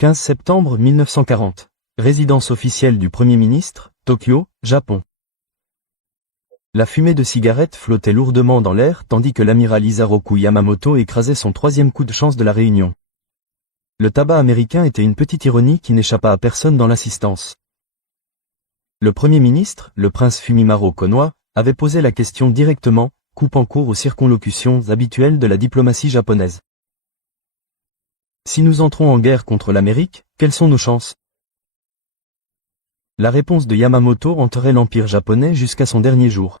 15 septembre 1940. Résidence officielle du Premier ministre, Tokyo, Japon. La fumée de cigarette flottait lourdement dans l'air tandis que l'amiral Isoroku Yamamoto écrasait son troisième coup de chance de la réunion. Le tabac américain était une petite ironie qui n'échappa à personne dans l'assistance. Le Premier ministre, le prince Fumimaro Konoha, avait posé la question directement, coupant court aux circonlocutions habituelles de la diplomatie japonaise. Si nous entrons en guerre contre l'Amérique, quelles sont nos chances? La réponse de Yamamoto hanterait l'empire japonais jusqu'à son dernier jour.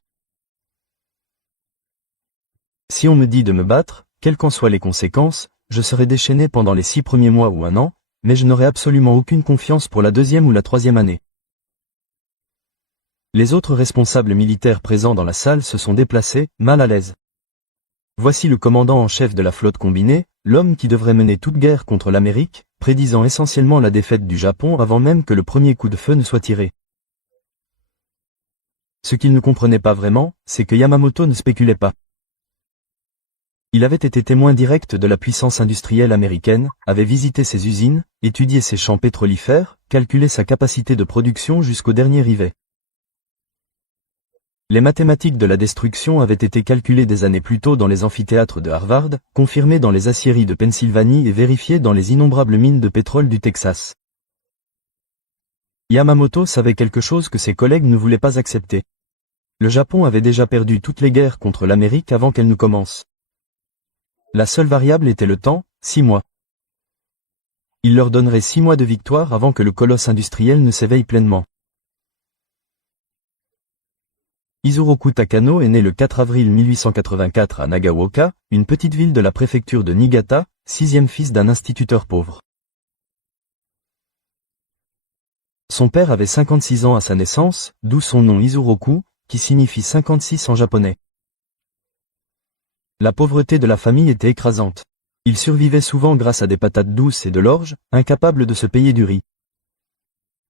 Si on me dit de me battre, quelles qu'en soient les conséquences, je serai déchaîné pendant les 6 premiers mois ou un an, mais je n'aurai absolument aucune confiance pour la 2e ou la 3e année. Les autres responsables militaires présents dans la salle se sont déplacés, mal à l'aise. Voici le commandant en chef de la flotte combinée, l'homme qui devrait mener toute guerre contre l'Amérique, prédisant essentiellement la défaite du Japon avant même que le premier coup de feu ne soit tiré. Ce qu'il ne comprenait pas vraiment, c'est que Yamamoto ne spéculait pas. Il avait été témoin direct de la puissance industrielle américaine, avait visité ses usines, étudié ses champs pétrolifères, calculé sa capacité de production jusqu'au dernier rivet. Les mathématiques de la destruction avaient été calculées des années plus tôt dans les amphithéâtres de Harvard, confirmées dans les aciéries de Pennsylvanie et vérifiées dans les innombrables mines de pétrole du Texas. Yamamoto savait quelque chose que ses collègues ne voulaient pas accepter. Le Japon avait déjà perdu toutes les guerres contre l'Amérique avant qu'elles ne commencent. La seule variable était le temps, 6 mois. Il leur donnerait 6 mois de victoire avant que le colosse industriel ne s'éveille pleinement. Isoroku Takano est né le 4 avril 1884 à Nagaoka, une petite ville de la préfecture de Niigata, 6e fils d'un instituteur pauvre. Son père avait 56 ans à sa naissance, d'où son nom Isoroku, qui signifie 56 en japonais. La pauvreté de la famille était écrasante. Il survivait souvent grâce à des patates douces et de l'orge, incapable de se payer du riz.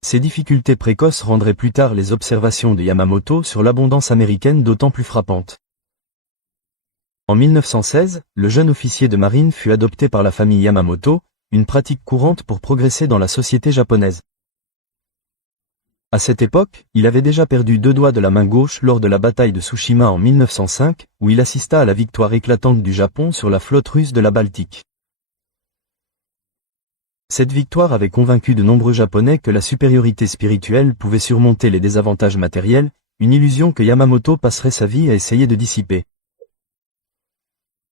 Ces difficultés précoces rendraient plus tard les observations de Yamamoto sur l'abondance américaine d'autant plus frappantes. En 1916, le jeune officier de marine fut adopté par la famille Yamamoto, une pratique courante pour progresser dans la société japonaise. À cette époque, il avait déjà perdu 2 doigts de la main gauche lors de la bataille de Tsushima en 1905, où il assista à la victoire éclatante du Japon sur la flotte russe de la Baltique. Cette victoire avait convaincu de nombreux Japonais que la supériorité spirituelle pouvait surmonter les désavantages matériels, une illusion que Yamamoto passerait sa vie à essayer de dissiper.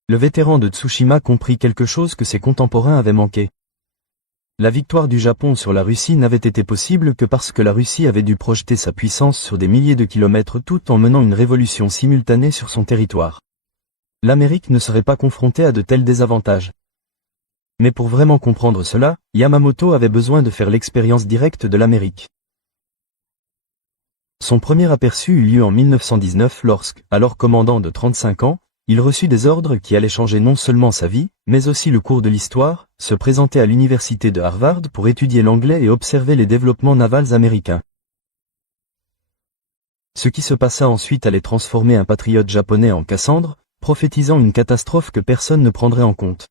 Le vétéran de Tsushima comprit quelque chose que ses contemporains avaient manqué. La victoire du Japon sur la Russie n'avait été possible que parce que la Russie avait dû projeter sa puissance sur des milliers de kilomètres tout en menant une révolution simultanée sur son territoire. L'Amérique ne serait pas confrontée à de tels désavantages. Mais pour vraiment comprendre cela, Yamamoto avait besoin de faire l'expérience directe de l'Amérique. Son premier aperçu eut lieu en 1919 lorsque, alors commandant de 35 ans, il reçut des ordres qui allaient changer non seulement sa vie, mais aussi le cours de l'histoire, se présenter à l'université de Harvard pour étudier l'anglais et observer les développements navals américains. Ce qui se passa ensuite allait transformer un patriote japonais en Cassandre, prophétisant une catastrophe que personne ne prendrait en compte.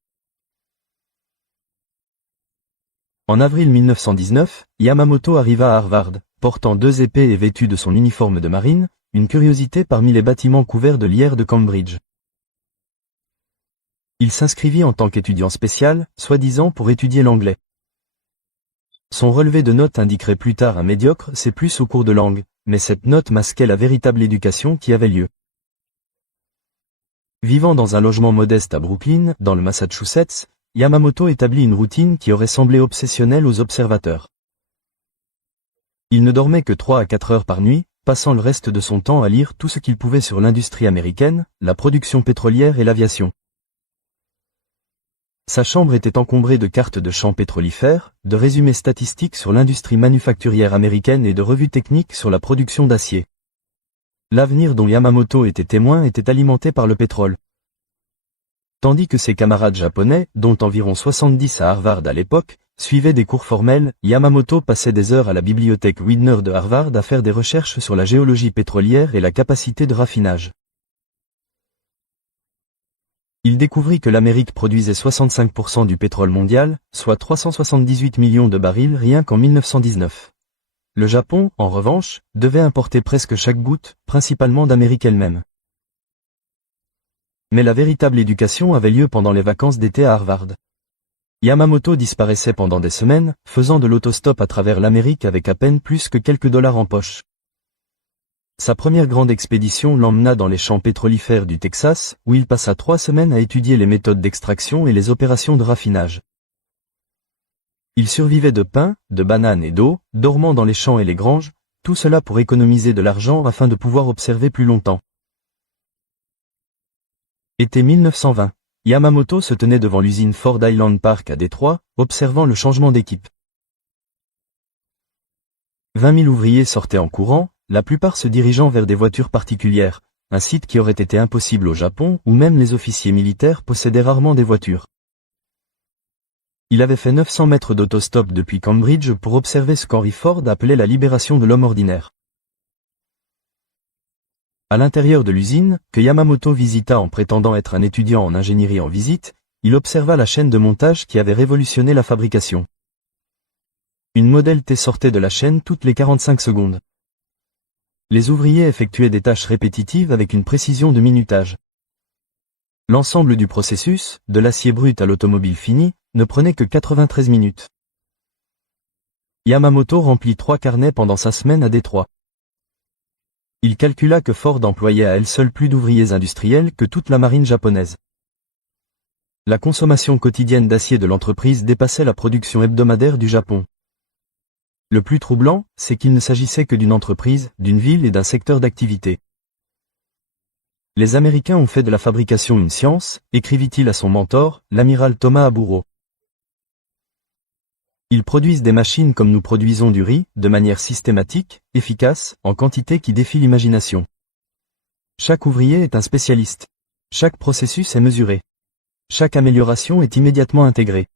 En avril 1919, Yamamoto arriva à Harvard, portant 2 épées et vêtu de son uniforme de marine, une curiosité parmi les bâtiments couverts de lierre de Cambridge. Il s'inscrivit en tant qu'étudiant spécial, soi-disant pour étudier l'anglais. Son relevé de notes indiquerait plus tard un médiocre C+ au cours de langue, mais cette note masquait la véritable éducation qui avait lieu. Vivant dans un logement modeste à Brooklyn, dans le Massachusetts, Yamamoto établit une routine qui aurait semblé obsessionnelle aux observateurs. Il ne dormait que 3 à 4 heures par nuit, passant le reste de son temps à lire tout ce qu'il pouvait sur l'industrie américaine, la production pétrolière et l'aviation. Sa chambre était encombrée de cartes de champs pétrolifères, de résumés statistiques sur l'industrie manufacturière américaine et de revues techniques sur la production d'acier. L'avenir dont Yamamoto était témoin était alimenté par le pétrole. Tandis que ses camarades japonais, dont environ 70 à Harvard à l'époque, suivaient des cours formels, Yamamoto passait des heures à la bibliothèque Widener de Harvard à faire des recherches sur la géologie pétrolière et la capacité de raffinage. Il découvrit que l'Amérique produisait 65% du pétrole mondial, soit 378 millions de barils rien qu'en 1919. Le Japon, en revanche, devait importer presque chaque goutte, principalement d'Amérique elle-même. Mais la véritable éducation avait lieu pendant les vacances d'été à Harvard. Yamamoto disparaissait pendant des semaines, faisant de l'autostop à travers l'Amérique avec à peine plus que quelques dollars en poche. Sa première grande expédition l'emmena dans les champs pétrolifères du Texas, où il passa 3 semaines à étudier les méthodes d'extraction et les opérations de raffinage. Il survivait de pain, de bananes et d'eau, dormant dans les champs et les granges, tout cela pour économiser de l'argent afin de pouvoir observer plus longtemps. Été 1920. Yamamoto se tenait devant l'usine Ford Island Park à Détroit, observant le changement d'équipe. 20 000 ouvriers sortaient en courant, la plupart se dirigeant vers des voitures particulières, un site qui aurait été impossible au Japon où même les officiers militaires possédaient rarement des voitures. Il avait fait 900 mètres d'autostop depuis Cambridge pour observer ce qu'Henry Ford appelait la libération de l'homme ordinaire. À l'intérieur de l'usine, que Yamamoto visita en prétendant être un étudiant en ingénierie en visite, il observa la chaîne de montage qui avait révolutionné la fabrication. Une Model T sortait de la chaîne toutes les 45 secondes. Les ouvriers effectuaient des tâches répétitives avec une précision de minutage. L'ensemble du processus, de l'acier brut à l'automobile finie, ne prenait que 93 minutes. Yamamoto remplit 3 carnets pendant sa semaine à Détroit. Il calcula que Ford employait à elle seule plus d'ouvriers industriels que toute la marine japonaise. La consommation quotidienne d'acier de l'entreprise dépassait la production hebdomadaire du Japon. Le plus troublant, c'est qu'il ne s'agissait que d'une entreprise, d'une ville et d'un secteur d'activité. Les Américains ont fait de la fabrication une science, écrivit-il à son mentor, l'amiral Thomas Aburo. Ils produisent des machines comme nous produisons du riz, de manière systématique, efficace, en quantité qui défie l'imagination. Chaque ouvrier est un spécialiste. Chaque processus est mesuré. Chaque amélioration est immédiatement intégrée.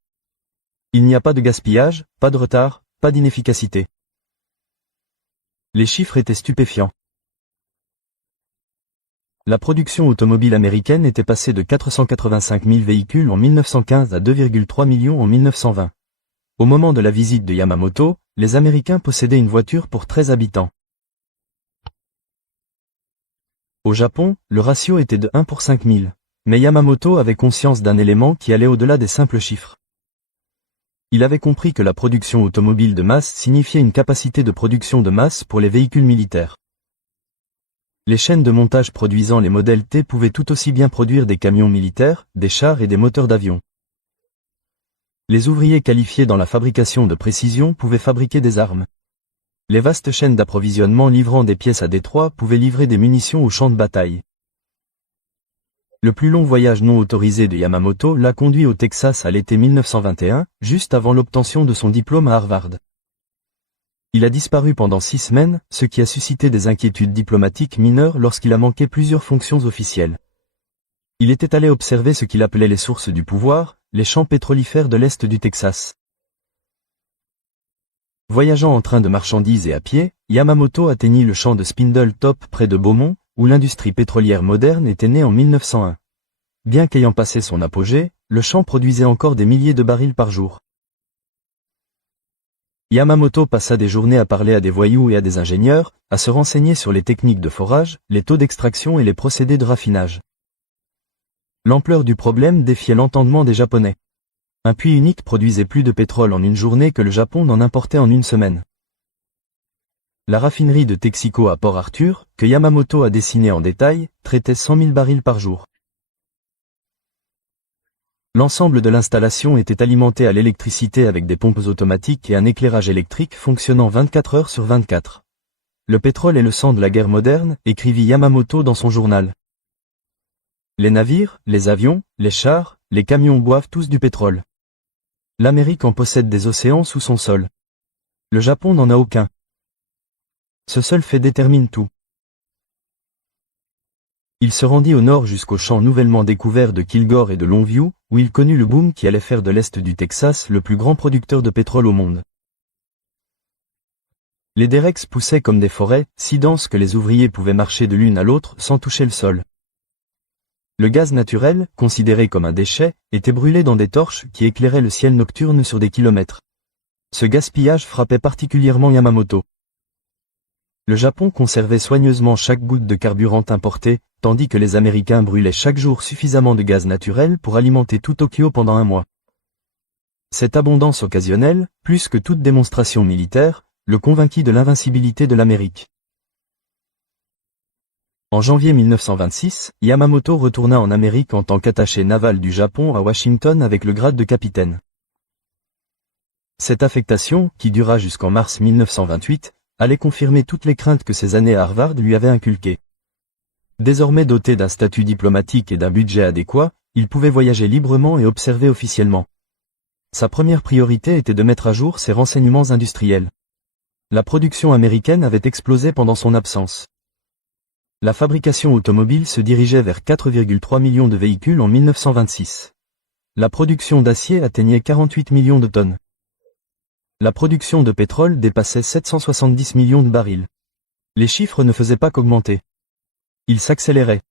Il n'y a pas de gaspillage, pas de retard, pas d'inefficacité. Les chiffres étaient stupéfiants. La production automobile américaine était passée de 485 000 véhicules en 1915 à 2,3 millions en 1920. Au moment de la visite de Yamamoto, les Américains possédaient une voiture pour 13 habitants. Au Japon, le ratio était de 1 pour 5 000. Mais Yamamoto avait conscience d'un élément qui allait au-delà des simples chiffres. Il avait compris que la production automobile de masse signifiait une capacité de production de masse pour les véhicules militaires. Les chaînes de montage produisant les modèles T pouvaient tout aussi bien produire des camions militaires, des chars et des moteurs d'avion. Les ouvriers qualifiés dans la fabrication de précision pouvaient fabriquer des armes. Les vastes chaînes d'approvisionnement livrant des pièces à Détroit pouvaient livrer des munitions aux champs de bataille. Le plus long voyage non autorisé de Yamamoto l'a conduit au Texas à l'été 1921, juste avant l'obtention de son diplôme à Harvard. Il a disparu pendant 6 semaines, ce qui a suscité des inquiétudes diplomatiques mineures lorsqu'il a manqué plusieurs fonctions officielles. Il était allé observer ce qu'il appelait les sources du pouvoir, les champs pétrolifères de l'est du Texas. Voyageant en train de marchandises et à pied, Yamamoto atteignit le champ de Spindle Top près de Beaumont, où l'industrie pétrolière moderne était née en 1901. Bien qu'ayant passé son apogée, le champ produisait encore des milliers de barils par jour. Yamamoto passa des journées à parler à des voyous et à des ingénieurs, à se renseigner sur les techniques de forage, les taux d'extraction et les procédés de raffinage. L'ampleur du problème défiait l'entendement des Japonais. Un puits unique produisait plus de pétrole en une journée que le Japon n'en importait en une semaine. La raffinerie de Texaco à Port Arthur, que Yamamoto a dessinée en détail, traitait 100 000 barils par jour. L'ensemble de l'installation était alimenté à l'électricité avec des pompes automatiques et un éclairage électrique fonctionnant 24 heures sur 24. Le pétrole est le sang de la guerre moderne, écrivit Yamamoto dans son journal. Les navires, les avions, les chars, les camions boivent tous du pétrole. L'Amérique en possède des océans sous son sol. Le Japon n'en a aucun. Ce seul fait détermine tout. Il se rendit au nord jusqu'aux champs nouvellement découverts de Kilgore et de Longview, où il connut le boom qui allait faire de l'est du Texas le plus grand producteur de pétrole au monde. Les derricks poussaient comme des forêts, si denses que les ouvriers pouvaient marcher de l'une à l'autre sans toucher le sol. Le gaz naturel, considéré comme un déchet, était brûlé dans des torches qui éclairaient le ciel nocturne sur des kilomètres. Ce gaspillage frappait particulièrement Yamamoto. Le Japon conservait soigneusement chaque goutte de carburant importé, tandis que les Américains brûlaient chaque jour suffisamment de gaz naturel pour alimenter tout Tokyo pendant un mois. Cette abondance occasionnelle, plus que toute démonstration militaire, le convainquit de l'invincibilité de l'Amérique. En janvier 1926, Yamamoto retourna en Amérique en tant qu'attaché naval du Japon à Washington avec le grade de capitaine. Cette affectation, qui dura jusqu'en mars 1928, allait confirmer toutes les craintes que ses années à Harvard lui avaient inculquées. Désormais doté d'un statut diplomatique et d'un budget adéquat, il pouvait voyager librement et observer officiellement. Sa première priorité était de mettre à jour ses renseignements industriels. La production américaine avait explosé pendant son absence. La fabrication automobile se dirigeait vers 4,3 millions de véhicules en 1926. La production d'acier atteignait 48 millions de tonnes. La production de pétrole dépassait 770 millions de barils. Les chiffres ne faisaient pas qu'augmenter. Ils s'accéléraient.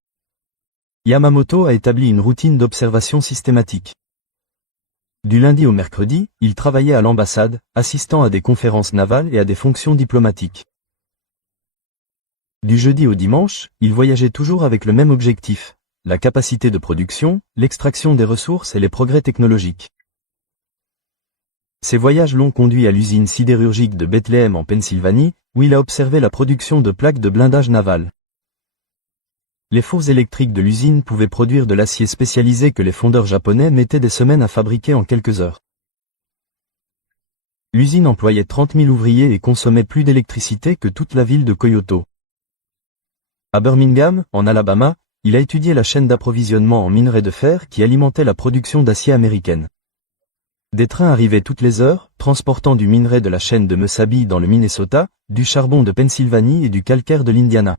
Yamamoto a établi une routine d'observation systématique. Du lundi au mercredi, il travaillait à l'ambassade, assistant à des conférences navales et à des fonctions diplomatiques. Du jeudi au dimanche, il voyageait toujours avec le même objectif, la capacité de production, l'extraction des ressources et les progrès technologiques. Ces voyages l'ont conduit à l'usine sidérurgique de Bethléem en Pennsylvanie, où il a observé la production de plaques de blindage naval. Les fours électriques de l'usine pouvaient produire de l'acier spécialisé que les fondeurs japonais mettaient des semaines à fabriquer en quelques heures. L'usine employait 30 000 ouvriers et consommait plus d'électricité que toute la ville de Kyoto. À Birmingham, en Alabama, il a étudié la chaîne d'approvisionnement en minerais de fer qui alimentait la production d'acier américaine. Des trains arrivaient toutes les heures, transportant du minerai de la chaîne de Mesabi dans le Minnesota, du charbon de Pennsylvanie et du calcaire de l'Indiana.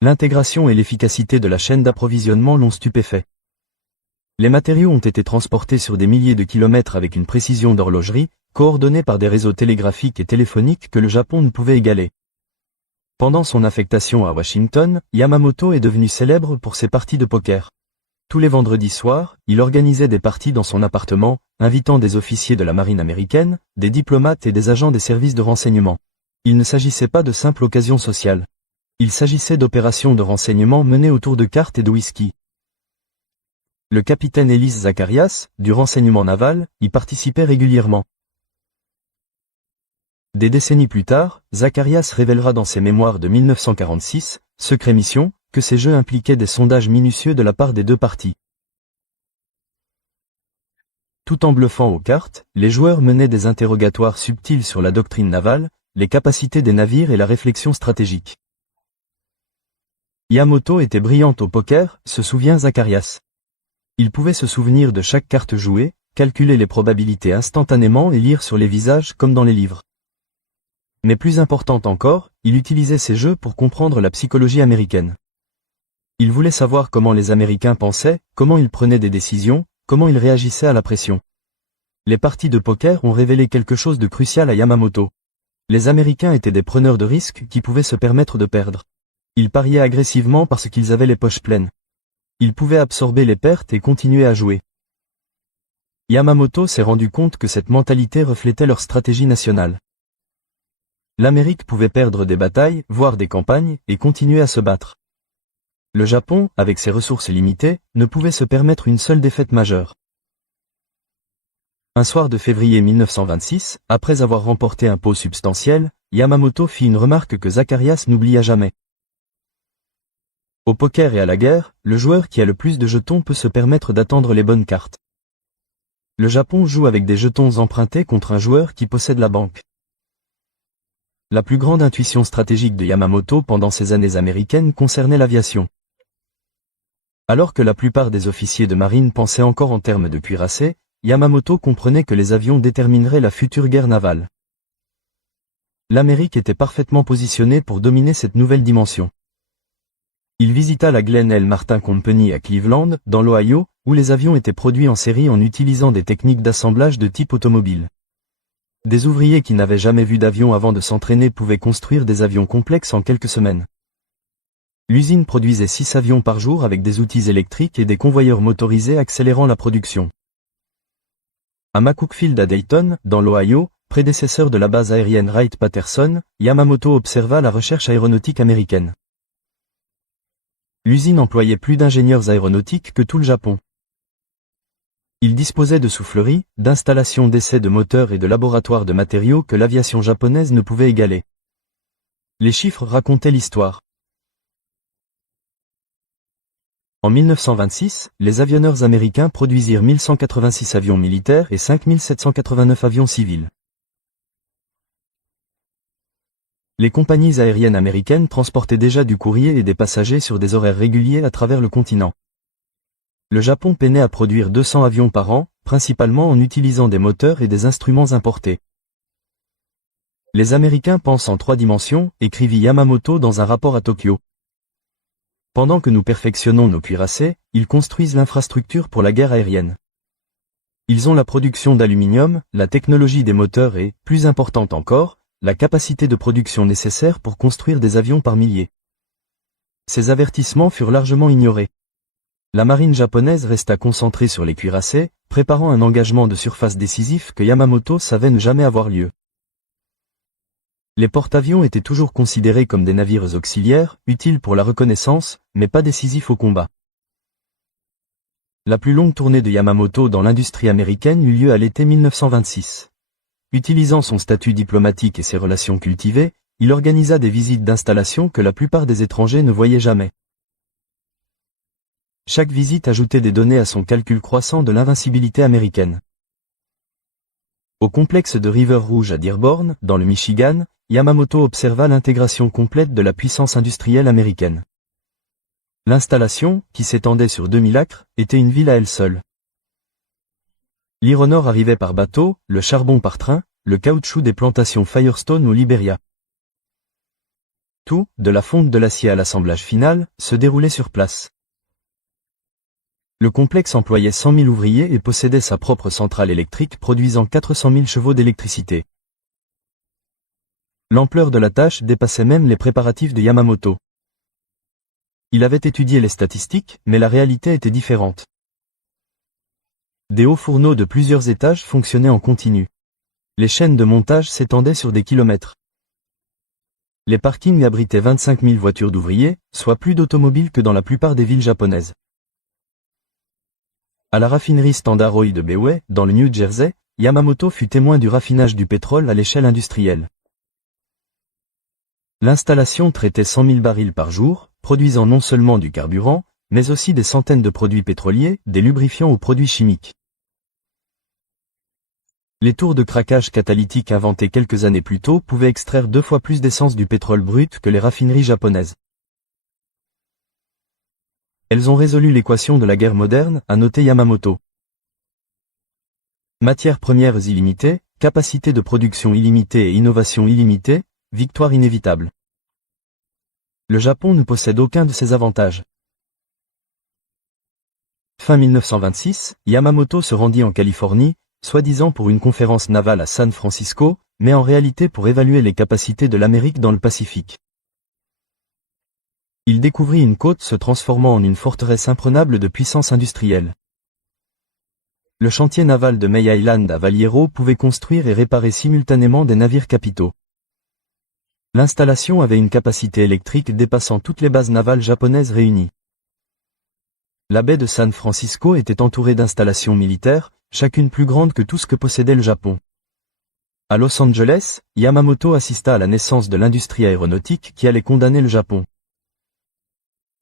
L'intégration et l'efficacité de la chaîne d'approvisionnement l'ont stupéfait. Les matériaux ont été transportés sur des milliers de kilomètres avec une précision d'horlogerie, coordonnée par des réseaux télégraphiques et téléphoniques que le Japon ne pouvait égaler. Pendant son affectation à Washington, Yamamoto est devenu célèbre pour ses parties de poker. Tous les vendredis soirs, il organisait des parties dans son appartement, invitant des officiers de la marine américaine, des diplomates et des agents des services de renseignement. Il ne s'agissait pas de simples occasions sociales. Il s'agissait d'opérations de renseignement menées autour de cartes et de whisky. Le capitaine Ellis Zacharias, du renseignement naval, y participait régulièrement. Des décennies plus tard, Zacharias révélera dans ses mémoires de 1946, Secret Mission, que ces jeux impliquaient des sondages minutieux de la part des deux parties. Tout en bluffant aux cartes, les joueurs menaient des interrogatoires subtils sur la doctrine navale, les capacités des navires et la réflexion stratégique. Yamamoto était brillante au poker, se souvient Zacharias. Il pouvait se souvenir de chaque carte jouée, calculer les probabilités instantanément et lire sur les visages comme dans les livres. Mais plus important encore, il utilisait ces jeux pour comprendre la psychologie américaine. Il voulait savoir comment les Américains pensaient, comment ils prenaient des décisions, comment ils réagissaient à la pression. Les parties de poker ont révélé quelque chose de crucial à Yamamoto. Les Américains étaient des preneurs de risques qui pouvaient se permettre de perdre. Ils pariaient agressivement parce qu'ils avaient les poches pleines. Ils pouvaient absorber les pertes et continuer à jouer. Yamamoto s'est rendu compte que cette mentalité reflétait leur stratégie nationale. L'Amérique pouvait perdre des batailles, voire des campagnes, et continuer à se battre. Le Japon, avec ses ressources limitées, ne pouvait se permettre une seule défaite majeure. Un soir de février 1926, après avoir remporté un pot substantiel, Yamamoto fit une remarque que Zacharias n'oublia jamais. Au poker et à la guerre, le joueur qui a le plus de jetons peut se permettre d'attendre les bonnes cartes. Le Japon joue avec des jetons empruntés contre un joueur qui possède la banque. La plus grande intuition stratégique de Yamamoto pendant ces années américaines concernait l'aviation. Alors que la plupart des officiers de marine pensaient encore en termes de cuirassés, Yamamoto comprenait que les avions détermineraient la future guerre navale. L'Amérique était parfaitement positionnée pour dominer cette nouvelle dimension. Il visita la Glen L. Martin Company à Cleveland, dans l'Ohio, où les avions étaient produits en série en utilisant des techniques d'assemblage de type automobile. Des ouvriers qui n'avaient jamais vu d'avion avant de s'entraîner pouvaient construire des avions complexes en quelques semaines. L'usine produisait 6 avions par jour avec des outils électriques et des convoyeurs motorisés accélérant la production. À McCookfield à Dayton, dans l'Ohio, prédécesseur de la base aérienne Wright-Patterson, Yamamoto observa la recherche aéronautique américaine. L'usine employait plus d'ingénieurs aéronautiques que tout le Japon. Il disposait de souffleries, d'installations d'essais de moteurs et de laboratoires de matériaux que l'aviation japonaise ne pouvait égaler. Les chiffres racontaient l'histoire. En 1926, les avionneurs américains produisirent 1186 avions militaires et 5789 avions civils. Les compagnies aériennes américaines transportaient déjà du courrier et des passagers sur des horaires réguliers à travers le continent. Le Japon peinait à produire 200 avions par an, principalement en utilisant des moteurs et des instruments importés. Les Américains pensent en 3 dimensions, écrivit Yamamoto dans un rapport à Tokyo. Pendant que nous perfectionnons nos cuirassés, ils construisent l'infrastructure pour la guerre aérienne. Ils ont la production d'aluminium, la technologie des moteurs et, plus importante encore, la capacité de production nécessaire pour construire des avions par milliers. Ces avertissements furent largement ignorés. La marine japonaise resta concentrée sur les cuirassés, préparant un engagement de surface décisif que Yamamoto savait ne jamais avoir lieu. Les porte-avions étaient toujours considérés comme des navires auxiliaires, utiles pour la reconnaissance, mais pas décisifs au combat. La plus longue tournée de Yamamoto dans l'industrie américaine eut lieu à l'été 1926. Utilisant son statut diplomatique et ses relations cultivées, il organisa des visites d'installation que la plupart des étrangers ne voyaient jamais. Chaque visite ajoutait des données à son calcul croissant de l'invincibilité américaine. Au complexe de River Rouge à Dearborn, dans le Michigan, Yamamoto observa l'intégration complète de la puissance industrielle américaine. L'installation, qui s'étendait sur 2000 acres, était une ville à elle seule. L'iron ore arrivait par bateau, le charbon par train, le caoutchouc des plantations Firestone au Liberia. Tout, de la fonte de l'acier à l'assemblage final, se déroulait sur place. Le complexe employait 100 000 ouvriers et possédait sa propre centrale électrique produisant 400 000 chevaux d'électricité. L'ampleur de la tâche dépassait même les préparatifs de Yamamoto. Il avait étudié les statistiques, mais la réalité était différente. Des hauts fourneaux de plusieurs étages fonctionnaient en continu. Les chaînes de montage s'étendaient sur des kilomètres. Les parkings abritaient 25 000 voitures d'ouvriers, soit plus d'automobiles que dans la plupart des villes japonaises. À la raffinerie Standard Oil de Bayway, dans le New Jersey, Yamamoto fut témoin du raffinage du pétrole à l'échelle industrielle. L'installation traitait 100 000 barils par jour, produisant non seulement du carburant, mais aussi des centaines de produits pétroliers, des lubrifiants ou produits chimiques. Les tours de craquage catalytique inventées quelques années plus tôt pouvaient extraire 2 fois plus d'essence du pétrole brut que les raffineries japonaises. Elles ont résolu l'équation de la guerre moderne, a noté Yamamoto. Matières premières illimitées, capacité de production illimitée et innovation illimitée, victoire inévitable. Le Japon ne possède aucun de ces avantages. Fin 1926, Yamamoto se rendit en Californie, soi-disant pour une conférence navale à San Francisco, mais en réalité pour évaluer les capacités de l'Amérique dans le Pacifique. Il découvrit une côte se transformant en une forteresse imprenable de puissance industrielle. Le chantier naval de May Island à Vallejo pouvait construire et réparer simultanément des navires capitaux. L'installation avait une capacité électrique dépassant toutes les bases navales japonaises réunies. La baie de San Francisco était entourée d'installations militaires, chacune plus grande que tout ce que possédait le Japon. À Los Angeles, Yamamoto assista à la naissance de l'industrie aéronautique qui allait condamner le Japon.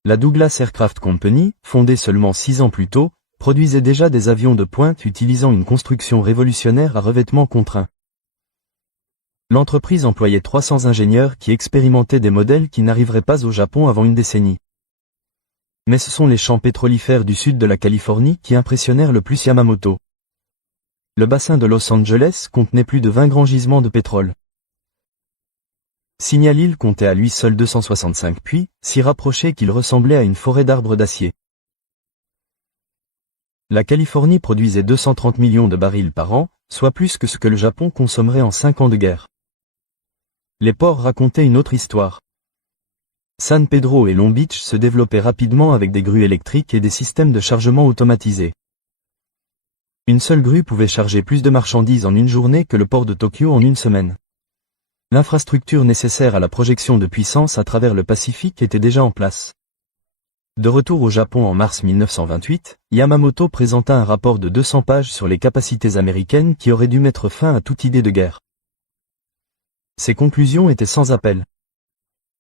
La Douglas Aircraft Company, fondée seulement 6 ans plus tôt, produisait déjà des avions de pointe utilisant une construction révolutionnaire à revêtement contraint. L'entreprise employait 300 ingénieurs qui expérimentaient des modèles qui n'arriveraient pas au Japon avant une décennie. Mais ce sont les champs pétrolifères du sud de la Californie qui impressionnèrent le plus Yamamoto. Le bassin de Los Angeles contenait plus de 20 grands gisements de pétrole. Signal Hill comptait à lui seul 265 puits, si rapprochés qu'il ressemblait à une forêt d'arbres d'acier. La Californie produisait 230 millions de barils par an, soit plus que ce que le Japon consommerait en 5 ans de guerre. Les ports racontaient une autre histoire. San Pedro et Long Beach se développaient rapidement avec des grues électriques et des systèmes de chargement automatisés. Une seule grue pouvait charger plus de marchandises en une journée que le port de Tokyo en une semaine. L'infrastructure nécessaire à la projection de puissance à travers le Pacifique était déjà en place. De retour au Japon en mars 1928, Yamamoto présenta un rapport de 200 pages sur les capacités américaines qui auraient dû mettre fin à toute idée de guerre. Ses conclusions étaient sans appel.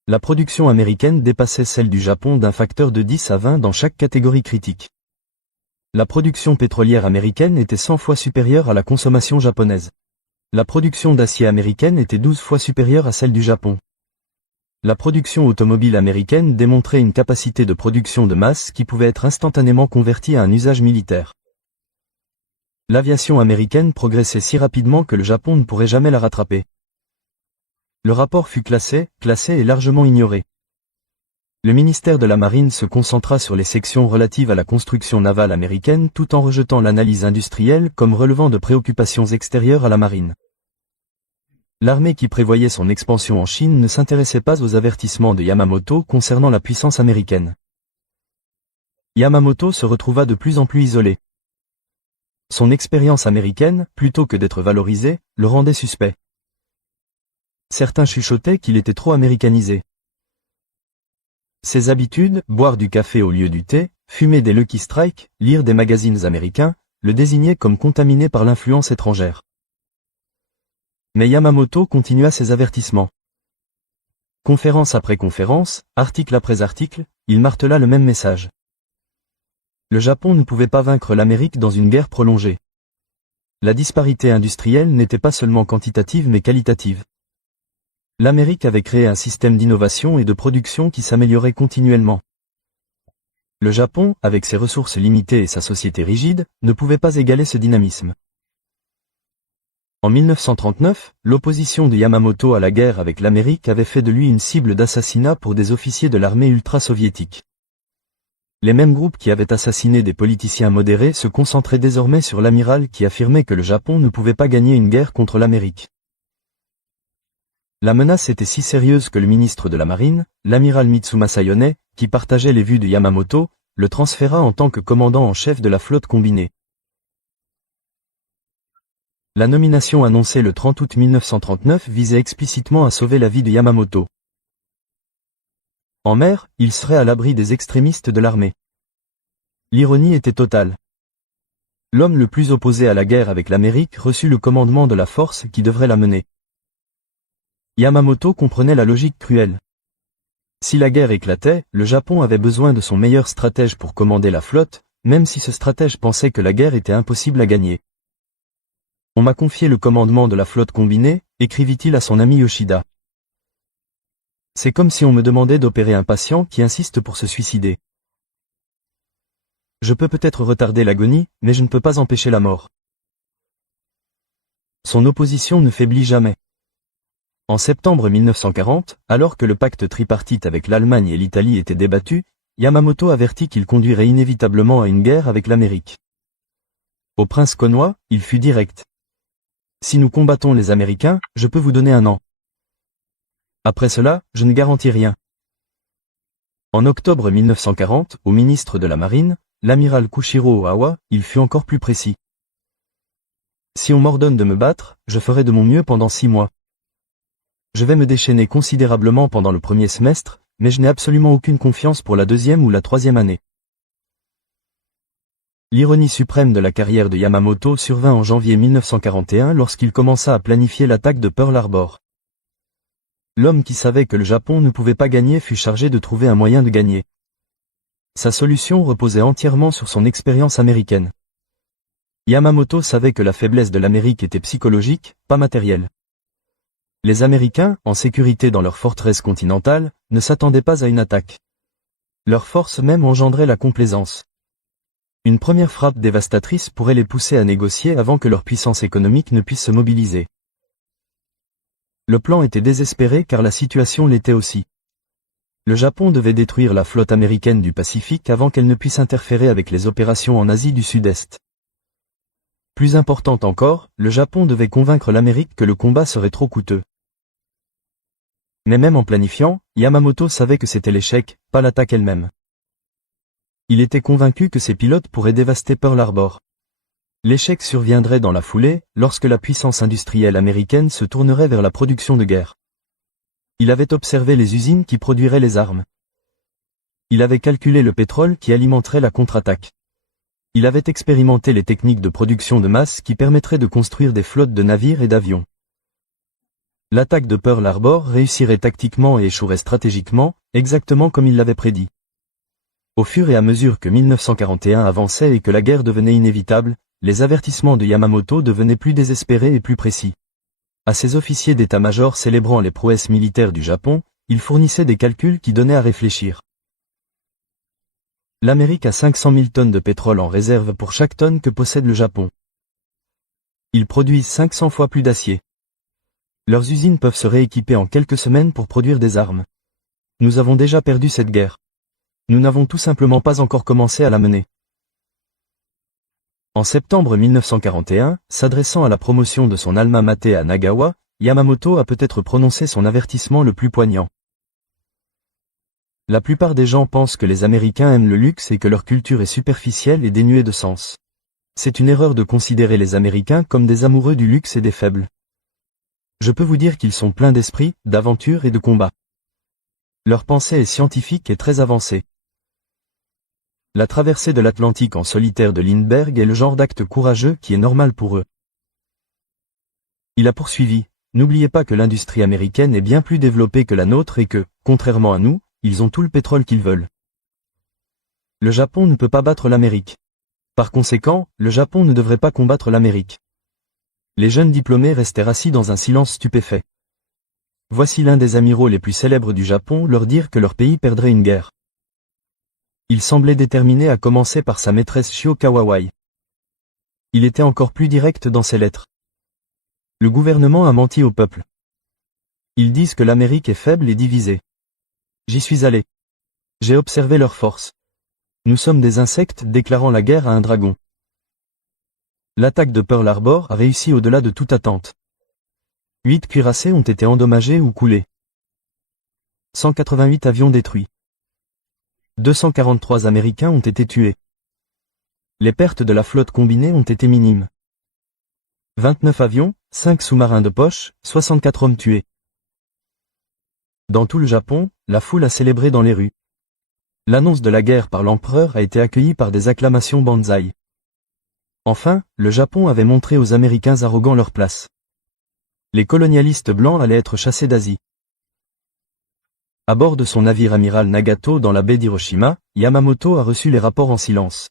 La production américaine dépassait celle du Japon d'un facteur de 10 à 20 dans chaque catégorie critique. La production pétrolière américaine était 100 fois supérieure à la consommation japonaise. La production d'acier américaine était 12 fois supérieure à celle du Japon. La production automobile américaine démontrait une capacité de production de masse qui pouvait être instantanément convertie à un usage militaire. L'aviation américaine progressait si rapidement que le Japon ne pourrait jamais la rattraper. Le rapport fut classé et largement ignoré. Le ministère de la Marine se concentra sur les sections relatives à la construction navale américaine tout en rejetant l'analyse industrielle comme relevant de préoccupations extérieures à la marine. L'armée qui prévoyait son expansion en Chine ne s'intéressait pas aux avertissements de Yamamoto concernant la puissance américaine. Yamamoto se retrouva de plus en plus isolé. Son expérience américaine, plutôt que d'être valorisée, le rendait suspect. Certains chuchotaient qu'il était trop américanisé. Ses habitudes, boire du café au lieu du thé, fumer des Lucky Strike, lire des magazines américains, le désignaient comme contaminé par l'influence étrangère. Mais Yamamoto continua ses avertissements. Conférence après conférence, article après article, il martela le même message. Le Japon ne pouvait pas vaincre l'Amérique dans une guerre prolongée. La disparité industrielle n'était pas seulement quantitative mais qualitative. L'Amérique avait créé un système d'innovation et de production qui s'améliorait continuellement. Le Japon, avec ses ressources limitées et sa société rigide, ne pouvait pas égaler ce dynamisme. En 1939, l'opposition de Yamamoto à la guerre avec l'Amérique avait fait de lui une cible d'assassinat pour des officiers de l'armée ultra-soviétique. Les mêmes groupes qui avaient assassiné des politiciens modérés se concentraient désormais sur l'amiral qui affirmait que le Japon ne pouvait pas gagner une guerre contre l'Amérique. La menace était si sérieuse que le ministre de la Marine, l'amiral Mitsumasa Yone, qui partageait les vues de Yamamoto, le transféra en tant que commandant en chef de la flotte combinée. La nomination annoncée le 30 août 1939 visait explicitement à sauver la vie de Yamamoto. En mer, il serait à l'abri des extrémistes de l'armée. L'ironie était totale. L'homme le plus opposé à la guerre avec l'Amérique reçut le commandement de la force qui devrait la mener. Yamamoto comprenait la logique cruelle. Si la guerre éclatait, le Japon avait besoin de son meilleur stratège pour commander la flotte, même si ce stratège pensait que la guerre était impossible à gagner. On m'a confié le commandement de la flotte combinée, écrivit-il à son ami Yoshida. C'est comme si on me demandait d'opérer un patient qui insiste pour se suicider. Je peux peut-être retarder l'agonie, mais je ne peux pas empêcher la mort. Son opposition ne faiblit jamais. En septembre 1940, alors que le pacte tripartite avec l'Allemagne et l'Italie était débattu, Yamamoto avertit qu'il conduirait inévitablement à une guerre avec l'Amérique. Au prince Konoha, il fut direct. Si nous combattons les Américains, je peux vous donner un an. Après cela, je ne garantis rien. En octobre 1940, au ministre de la Marine, l'amiral Kushiro Ohawa, il fut encore plus précis. Si on m'ordonne de me battre, je ferai de mon mieux pendant 6 mois. Je vais me déchaîner considérablement pendant le premier semestre, mais je n'ai absolument aucune confiance pour la deuxième ou la troisième année. L'ironie suprême de la carrière de Yamamoto survint en janvier 1941 lorsqu'il commença à planifier l'attaque de Pearl Harbor. L'homme qui savait que le Japon ne pouvait pas gagner fut chargé de trouver un moyen de gagner. Sa solution reposait entièrement sur son expérience américaine. Yamamoto savait que la faiblesse de l'Amérique était psychologique, pas matérielle. Les Américains, en sécurité dans leur forteresse continentale, ne s'attendaient pas à une attaque. Leur force même engendrait la complaisance. Une première frappe dévastatrice pourrait les pousser à négocier avant que leur puissance économique ne puisse se mobiliser. Le plan était désespéré car la situation l'était aussi. Le Japon devait détruire la flotte américaine du Pacifique avant qu'elle ne puisse interférer avec les opérations en Asie du Sud-Est. Plus importante encore, le Japon devait convaincre l'Amérique que le combat serait trop coûteux. Mais même en planifiant, Yamamoto savait que c'était l'échec, pas l'attaque elle-même. Il était convaincu que ses pilotes pourraient dévaster Pearl Harbor. L'échec surviendrait dans la foulée, lorsque la puissance industrielle américaine se tournerait vers la production de guerre. Il avait observé les usines qui produiraient les armes. Il avait calculé le pétrole qui alimenterait la contre-attaque. Il avait expérimenté les techniques de production de masse qui permettraient de construire des flottes de navires et d'avions. L'attaque de Pearl Harbor réussirait tactiquement et échouerait stratégiquement, exactement comme il l'avait prédit. Au fur et à mesure que 1941 avançait et que la guerre devenait inévitable, les avertissements de Yamamoto devenaient plus désespérés et plus précis. À ses officiers d'état-major célébrant les prouesses militaires du Japon, il fournissait des calculs qui donnaient à réfléchir. L'Amérique a 500 000 tonnes de pétrole en réserve pour chaque tonne que possède le Japon. Ils produisent 500 fois plus d'acier. Leurs usines peuvent se rééquiper en quelques semaines pour produire des armes. Nous avons déjà perdu cette guerre. Nous n'avons tout simplement pas encore commencé à la mener. En septembre 1941, s'adressant à la promotion de son alma mater à Nagawa, Yamamoto a peut-être prononcé son avertissement le plus poignant. La plupart des gens pensent que les Américains aiment le luxe et que leur culture est superficielle et dénuée de sens. C'est une erreur de considérer les Américains comme des amoureux du luxe et des faibles. Je peux vous dire qu'ils sont pleins d'esprit, d'aventure et de combat. Leur pensée est scientifique et très avancée. La traversée de l'Atlantique en solitaire de Lindbergh est le genre d'acte courageux qui est normal pour eux. Il a poursuivi, n'oubliez pas que l'industrie américaine est bien plus développée que la nôtre et que, contrairement à nous, ils ont tout le pétrole qu'ils veulent. Le Japon ne peut pas battre l'Amérique. Par conséquent, le Japon ne devrait pas combattre l'Amérique. Les jeunes diplômés restèrent assis dans un silence stupéfait. Voici l'un des amiraux les plus célèbres du Japon leur dire que leur pays perdrait une guerre. Il semblait déterminé à commencer par sa maîtresse Shio Kawawai. Il était encore plus direct dans ses lettres. Le gouvernement a menti au peuple. Ils disent que l'Amérique est faible et divisée. J'y suis allé. J'ai observé leur force. Nous sommes des insectes déclarant la guerre à un dragon. L'attaque de Pearl Harbor a réussi au-delà de toute attente. 8 cuirassés ont été endommagés ou coulés. 188 avions détruits. 243 Américains ont été tués. Les pertes de la flotte combinée ont été minimes. 29 avions, 5 sous-marins de poche, 64 hommes tués. Dans tout le Japon, la foule a célébré dans les rues. L'annonce de la guerre par l'empereur a été accueillie par des acclamations banzai. Enfin, le Japon avait montré aux Américains arrogants leur place. Les colonialistes blancs allaient être chassés d'Asie. À bord de son navire amiral Nagato dans la baie d'Hiroshima, Yamamoto a reçu les rapports en silence.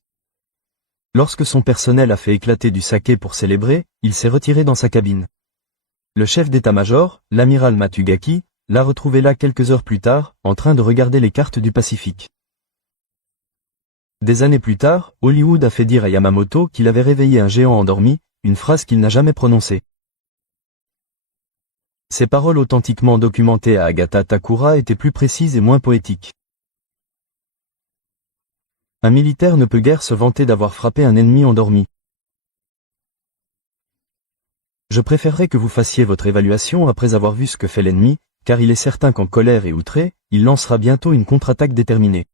Lorsque son personnel a fait éclater du saké pour célébrer, il s'est retiré dans sa cabine. Le chef d'état-major, l'amiral Matsugaki, l'a retrouvé là quelques heures plus tard, en train de regarder les cartes du Pacifique. Des années plus tard, Hollywood a fait dire à Yamamoto qu'il avait réveillé un géant endormi, une phrase qu'il n'a jamais prononcée. Ces paroles authentiquement documentées à Agatha Takura étaient plus précises et moins poétiques. Un militaire ne peut guère se vanter d'avoir frappé un ennemi endormi. Je préférerais que vous fassiez votre évaluation après avoir vu ce que fait l'ennemi, car il est certain qu'en colère et outré, il lancera bientôt une contre-attaque déterminée.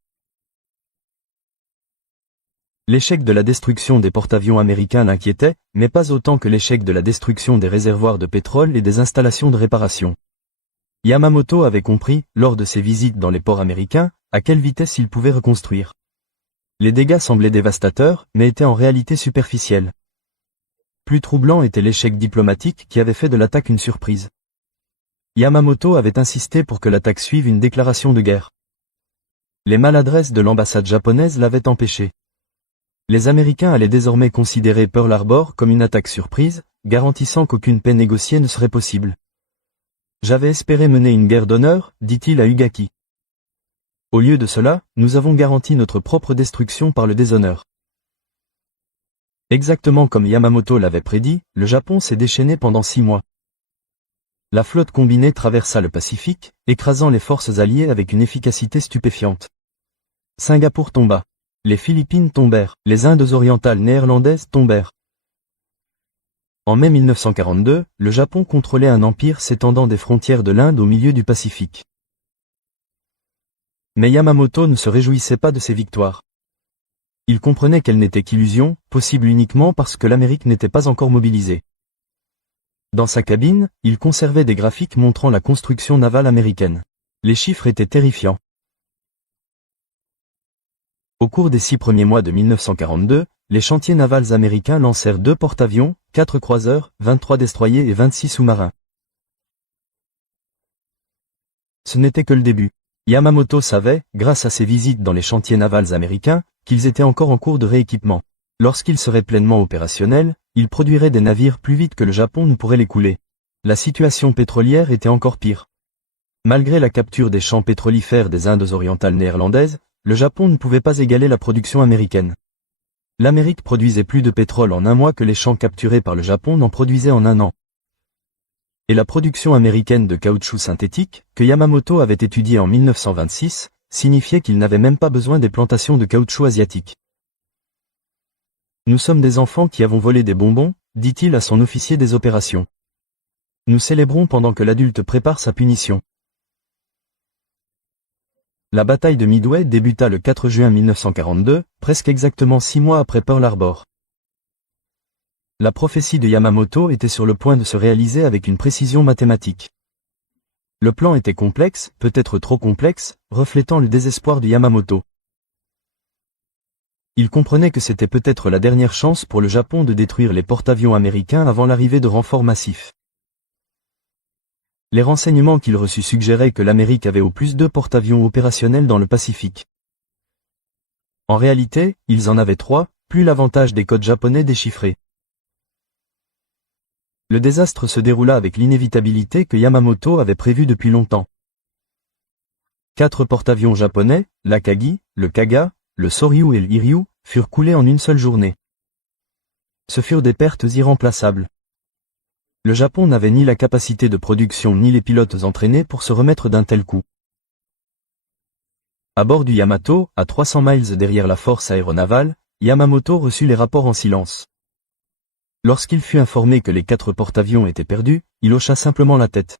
L'échec de la destruction des porte-avions américains l'inquiétait, mais pas autant que l'échec de la destruction des réservoirs de pétrole et des installations de réparation. Yamamoto avait compris, lors de ses visites dans les ports américains, à quelle vitesse il pouvait reconstruire. Les dégâts semblaient dévastateurs, mais étaient en réalité superficiels. Plus troublant était l'échec diplomatique qui avait fait de l'attaque une surprise. Yamamoto avait insisté pour que l'attaque suive une déclaration de guerre. Les maladresses de l'ambassade japonaise l'avaient empêché. Les Américains allaient désormais considérer Pearl Harbor comme une attaque surprise, garantissant qu'aucune paix négociée ne serait possible. J'avais espéré mener une guerre d'honneur, dit-il à Ugaki. Au lieu de cela, nous avons garanti notre propre destruction par le déshonneur. Exactement comme Yamamoto l'avait prédit, le Japon s'est déchaîné pendant 6 mois. La flotte combinée traversa le Pacifique, écrasant les forces alliées avec une efficacité stupéfiante. Singapour tomba. Les Philippines tombèrent, les Indes orientales néerlandaises tombèrent. En mai 1942, le Japon contrôlait un empire s'étendant des frontières de l'Inde au milieu du Pacifique. Mais Yamamoto ne se réjouissait pas de ces victoires. Il comprenait qu'elles n'étaient qu'illusions, possibles uniquement parce que l'Amérique n'était pas encore mobilisée. Dans sa cabine, il conservait des graphiques montrant la construction navale américaine. Les chiffres étaient terrifiants. Au cours des 6 premiers mois de 1942, les chantiers navals américains lancèrent 2 porte-avions, 4 croiseurs, 23 destroyers et 26 sous-marins. Ce n'était que le début. Yamamoto savait, grâce à ses visites dans les chantiers navals américains, qu'ils étaient encore en cours de rééquipement. Lorsqu'ils seraient pleinement opérationnels, ils produiraient des navires plus vite que le Japon ne pourrait les couler. La situation pétrolière était encore pire. Malgré la capture des champs pétrolifères des Indes orientales néerlandaises, le Japon ne pouvait pas égaler la production américaine. L'Amérique produisait plus de pétrole en un mois que les champs capturés par le Japon n'en produisaient en un an. Et la production américaine de caoutchouc synthétique, que Yamamoto avait étudiée en 1926, signifiait qu'il n'avait même pas besoin des plantations de caoutchouc asiatiques. Nous sommes des enfants qui avons volé des bonbons, dit-il à son officier des opérations. Nous célébrons pendant que l'adulte prépare sa punition. La bataille de Midway débuta le 4 juin 1942, presque exactement 6 mois après Pearl Harbor. La prophétie de Yamamoto était sur le point de se réaliser avec une précision mathématique. Le plan était complexe, peut-être trop complexe, reflétant le désespoir de Yamamoto. Il comprenait que c'était peut-être la dernière chance pour le Japon de détruire les porte-avions américains avant l'arrivée de renforts massifs. Les renseignements qu'il reçut suggéraient que l'Amérique avait au plus 2 porte-avions opérationnels dans le Pacifique. En réalité, ils en avaient 3, plus l'avantage des codes japonais déchiffrés. Le désastre se déroula avec l'inévitabilité que Yamamoto avait prévue depuis longtemps. 4 porte-avions japonais, l'Akagi, le Kaga, le Soryu et le Hiryu, furent coulés en une seule journée. Ce furent des pertes irremplaçables. Le Japon n'avait ni la capacité de production ni les pilotes entraînés pour se remettre d'un tel coup. À bord du Yamato, à 300 miles derrière la force aéronavale, Yamamoto reçut les rapports en silence. Lorsqu'il fut informé que les 4 porte-avions étaient perdus, il hocha simplement la tête.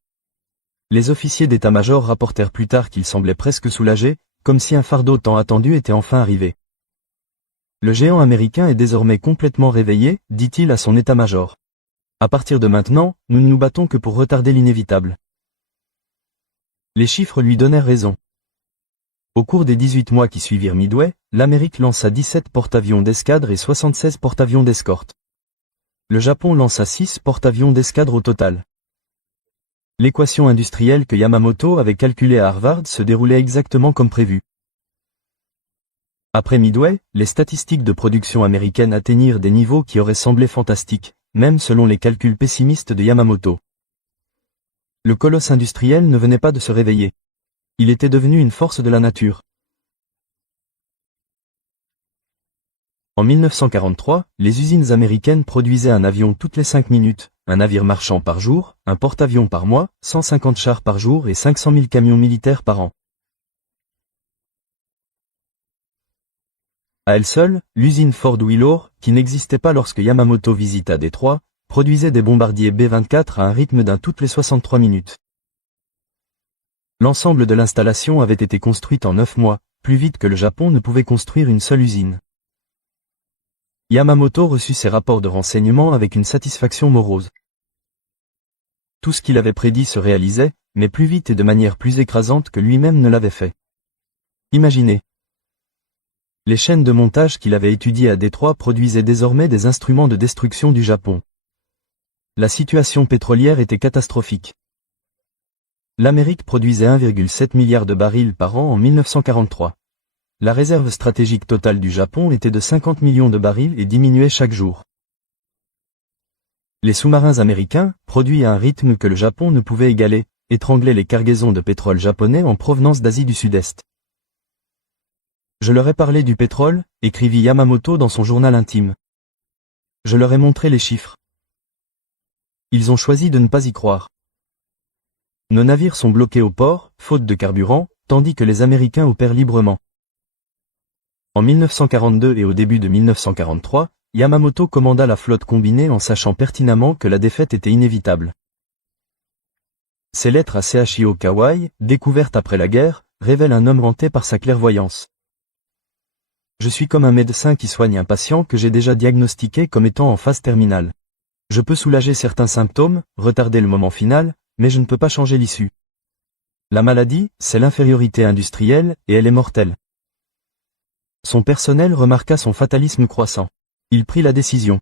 Les officiers d'état-major rapportèrent plus tard qu'il semblait presque soulagé, comme si un fardeau tant attendu était enfin arrivé. Le géant américain est désormais complètement réveillé, dit-il à son état-major. À partir de maintenant, nous ne nous battons que pour retarder l'inévitable. Les chiffres lui donnèrent raison. Au cours des 18 mois qui suivirent Midway, l'Amérique lança 17 porte-avions d'escadre et 76 porte-avions d'escorte. Le Japon lança 6 porte-avions d'escadre au total. L'équation industrielle que Yamamoto avait calculée à Harvard se déroulait exactement comme prévu. Après Midway, les statistiques de production américaine atteignirent des niveaux qui auraient semblé fantastiques, même selon les calculs pessimistes de Yamamoto. Le colosse industriel ne venait pas de se réveiller. Il était devenu une force de la nature. En 1943, les usines américaines produisaient un avion toutes les 5 minutes, un navire marchand par jour, un porte-avions par mois, 150 chars par jour et 500 000 camions militaires par an. À elle seule, l'usine Ford Willor, qui n'existait pas lorsque Yamamoto visita Détroit, produisait des bombardiers B-24 à un rythme d'un toutes les 63 minutes. L'ensemble de l'installation avait été construite en 9 mois, plus vite que le Japon ne pouvait construire une seule usine. Yamamoto reçut ses rapports de renseignement avec une satisfaction morose. Tout ce qu'il avait prédit se réalisait, mais plus vite et de manière plus écrasante que lui-même ne l'avait fait. Imaginez. Les chaînes de montage qu'il avait étudiées à Détroit produisaient désormais des instruments de destruction du Japon. La situation pétrolière était catastrophique. L'Amérique produisait 1,7 milliard de barils par an en 1943. La réserve stratégique totale du Japon était de 50 millions de barils et diminuait chaque jour. Les sous-marins américains, produits à un rythme que le Japon ne pouvait égaler, étranglaient les cargaisons de pétrole japonais en provenance d'Asie du Sud-Est. Je leur ai parlé du pétrole, écrivit Yamamoto dans son journal intime. Je leur ai montré les chiffres. Ils ont choisi de ne pas y croire. Nos navires sont bloqués au port, faute de carburant, tandis que les Américains opèrent librement. En 1942 et au début de 1943, Yamamoto commanda la flotte combinée en sachant pertinemment que la défaite était inévitable. Ses lettres à Chio Kawai, découvertes après la guerre, révèlent un homme hanté par sa clairvoyance. Je suis comme un médecin qui soigne un patient que j'ai déjà diagnostiqué comme étant en phase terminale. Je peux soulager certains symptômes, retarder le moment final, mais je ne peux pas changer l'issue. La maladie, c'est l'infériorité industrielle, et elle est mortelle. Son personnel remarqua son fatalisme croissant. Il prit la décision.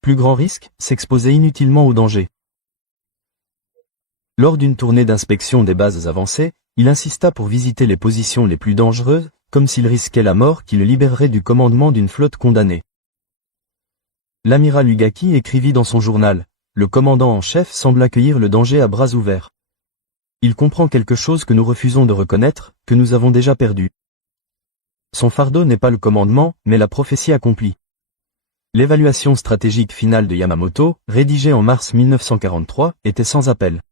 Plus grand risque, s'exposer inutilement au danger. Lors d'une tournée d'inspection des bases avancées, il insista pour visiter les positions les plus dangereuses, comme s'il risquait la mort qui le libérerait du commandement d'une flotte condamnée. L'amiral Ugaki écrivit dans son journal, « Le commandant en chef semble accueillir le danger à bras ouverts. Il comprend quelque chose que nous refusons de reconnaître, que nous avons déjà perdu. Son fardeau n'est pas le commandement, mais la prophétie accomplie. » L'évaluation stratégique finale de Yamamoto, rédigée en mars 1943, était sans appel.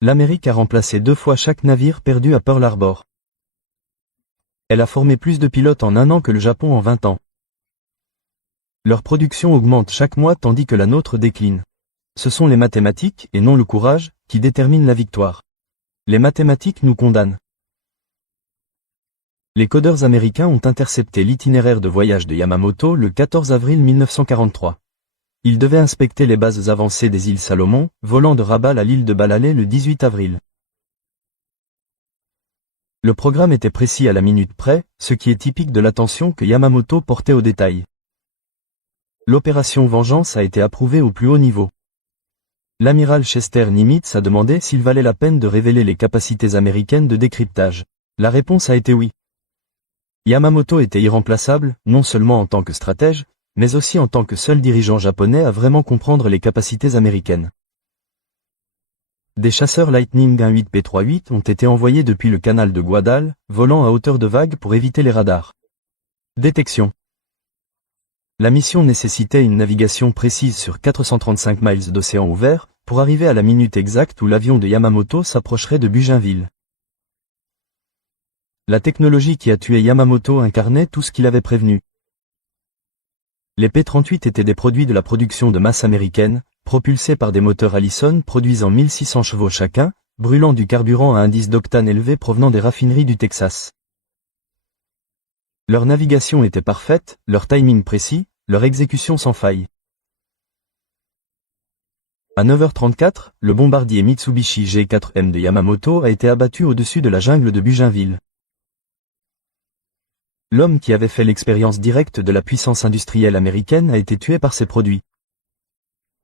L'Amérique a remplacé 2 fois chaque navire perdu à Pearl Harbor. Elle a formé plus de pilotes en 1 an que le Japon en 20 ans. Leur production augmente chaque mois tandis que la nôtre décline. Ce sont les mathématiques, et non le courage, qui déterminent la victoire. Les mathématiques nous condamnent. Les codeurs américains ont intercepté l'itinéraire de voyage de Yamamoto le 14 avril 1943. Ils devaient inspecter les bases avancées des îles Salomon, volant de Rabat à l'île de Balalé le 18 avril. Le programme était précis à la minute près, ce qui est typique de l'attention que Yamamoto portait aux détails. L'opération Vengeance a été approuvée au plus haut niveau. L'amiral Chester Nimitz a demandé s'il valait la peine de révéler les capacités américaines de décryptage. La réponse a été oui. Yamamoto était irremplaçable, non seulement en tant que stratège, mais aussi en tant que seul dirigeant japonais à vraiment comprendre les capacités américaines. Des chasseurs Lightning 1-8 P-38 ont été envoyés depuis le canal de Guadal, volant à hauteur de vague pour éviter les radars. Détection. La mission nécessitait une navigation précise sur 435 miles d'océan ouvert, pour arriver à la minute exacte où l'avion de Yamamoto s'approcherait de Bougainville. La technologie qui a tué Yamamoto incarnait tout ce qu'il avait prévenu. Les P-38 étaient des produits de la production de masse américaine, propulsés par des moteurs Allison produisant 1600 chevaux chacun, brûlant du carburant à indice d'octane élevé provenant des raffineries du Texas. Leur navigation était parfaite, leur timing précis, leur exécution sans faille. À 9h34, le bombardier Mitsubishi G4M de Yamamoto a été abattu au-dessus de la jungle de Bougainville. L'homme qui avait fait l'expérience directe de la puissance industrielle américaine a été tué par ses produits.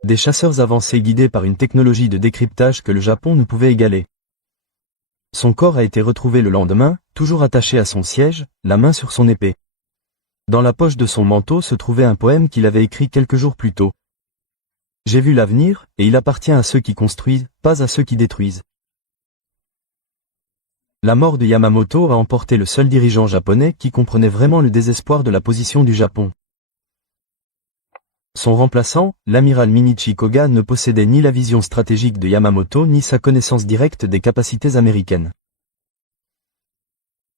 Des chasseurs avancés guidés par une technologie de décryptage que le Japon ne pouvait égaler. Son corps a été retrouvé le lendemain, toujours attaché à son siège, la main sur son épée. Dans la poche de son manteau se trouvait un poème qu'il avait écrit quelques jours plus tôt. « J'ai vu l'avenir, et il appartient à ceux qui construisent, pas à ceux qui détruisent. » La mort de Yamamoto a emporté le seul dirigeant japonais qui comprenait vraiment le désespoir de la position du Japon. Son remplaçant, l'amiral Minichi Koga ne possédait ni la vision stratégique de Yamamoto ni sa connaissance directe des capacités américaines.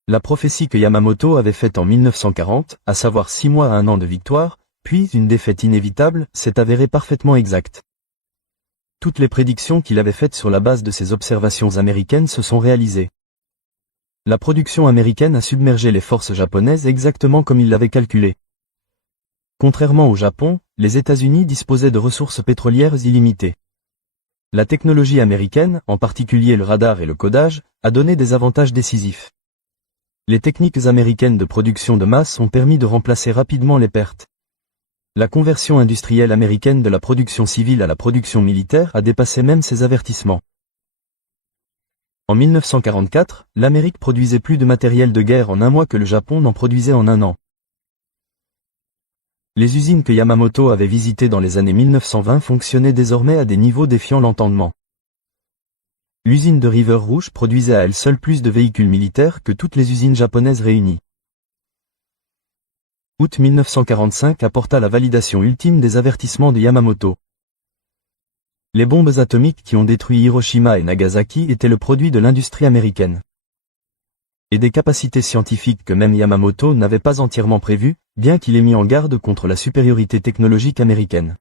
La prophétie que Yamamoto avait faite en 1940, à savoir 6 mois à 1 an de victoire, puis une défaite inévitable, s'est avérée parfaitement exacte. Toutes les prédictions qu'il avait faites sur la base de ses observations américaines se sont réalisées. La production américaine a submergé les forces japonaises exactement comme il l'avait calculé. Contrairement au Japon, les États-Unis disposaient de ressources pétrolières illimitées. La technologie américaine, en particulier le radar et le codage, a donné des avantages décisifs. Les techniques américaines de production de masse ont permis de remplacer rapidement les pertes. La conversion industrielle américaine de la production civile à la production militaire a dépassé même ses avertissements. En 1944, l'Amérique produisait plus de matériel de guerre en 1 mois que le Japon n'en produisait en 1 an. Les usines que Yamamoto avait visitées dans les années 1920 fonctionnaient désormais à des niveaux défiant l'entendement. L'usine de River Rouge produisait à elle seule plus de véhicules militaires que toutes les usines japonaises réunies. Août 1945 apporta la validation ultime des avertissements de Yamamoto. Les bombes atomiques qui ont détruit Hiroshima et Nagasaki étaient le produit de l'industrie américaine. Et des capacités scientifiques que même Yamamoto n'avait pas entièrement prévues, bien qu'il ait mis en garde contre la supériorité technologique américaine.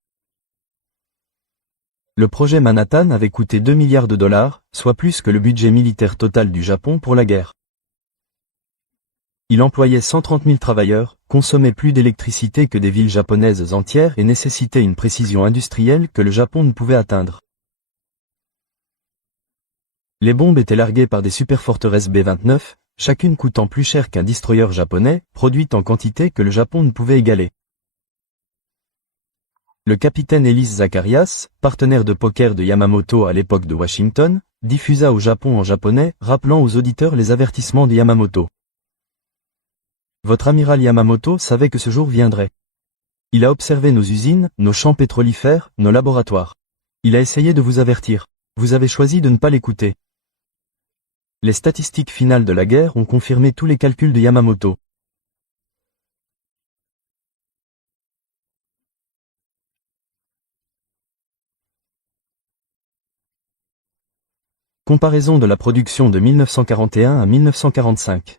Le projet Manhattan avait coûté 2 milliards de dollars, soit plus que le budget militaire total du Japon pour la guerre. Il employait 130 000 travailleurs, consommait plus d'électricité que des villes japonaises entières et nécessitait une précision industrielle que le Japon ne pouvait atteindre. Les bombes étaient larguées par des superforteresses B-29, chacune coûtant plus cher qu'un destroyer japonais, produites en quantité que le Japon ne pouvait égaler. Le capitaine Ellis Zacharias, partenaire de poker de Yamamoto à l'époque de Washington, diffusa au Japon en japonais, rappelant aux auditeurs les avertissements de Yamamoto. Votre amiral Yamamoto savait que ce jour viendrait. Il a observé nos usines, nos champs pétrolifères, nos laboratoires. Il a essayé de vous avertir. Vous avez choisi de ne pas l'écouter. Les statistiques finales de la guerre ont confirmé tous les calculs de Yamamoto. Comparaison de la production de 1941 à 1945.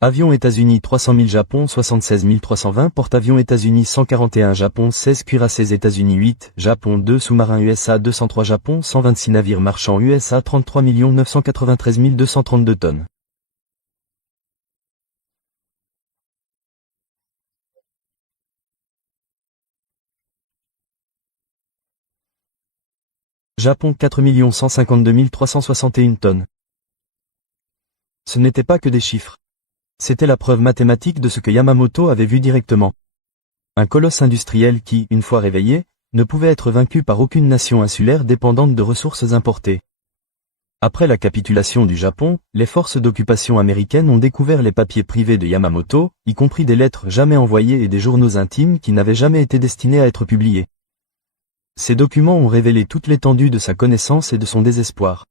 Avions États-Unis 300 000 Japon 76 320 Porte-avions États-Unis 141 Japon 16 cuirassés États-Unis 8 Japon 2 sous-marins USA 203 Japon 126 navires marchands USA 33 993 232 tonnes. Japon 4 152 361 tonnes. Ce n'était pas que des chiffres. C'était la preuve mathématique de ce que Yamamoto avait vu directement. Un colosse industriel qui, une fois réveillé, ne pouvait être vaincu par aucune nation insulaire dépendante de ressources importées. Après la capitulation du Japon, les forces d'occupation américaines ont découvert les papiers privés de Yamamoto, y compris des lettres jamais envoyées et des journaux intimes qui n'avaient jamais été destinés à être publiés. Ces documents ont révélé toute l'étendue de sa connaissance et de son désespoir.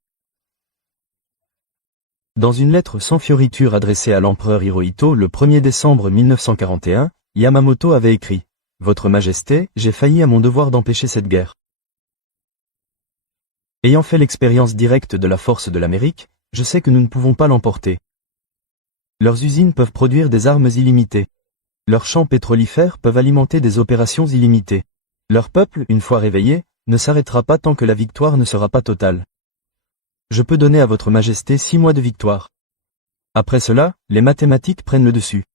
Dans une lettre sans fioriture adressée à l'empereur Hirohito le 1er décembre 1941, Yamamoto avait écrit « Votre Majesté, j'ai failli à mon devoir d'empêcher cette guerre. Ayant fait l'expérience directe de la force de l'Amérique, je sais que nous ne pouvons pas l'emporter. Leurs usines peuvent produire des armes illimitées. Leurs champs pétrolifères peuvent alimenter des opérations illimitées. Leur peuple, une fois réveillé, ne s'arrêtera pas tant que la victoire ne sera pas totale. Je peux donner à votre Majesté 6 mois de victoire. Après cela, les mathématiques prennent le dessus.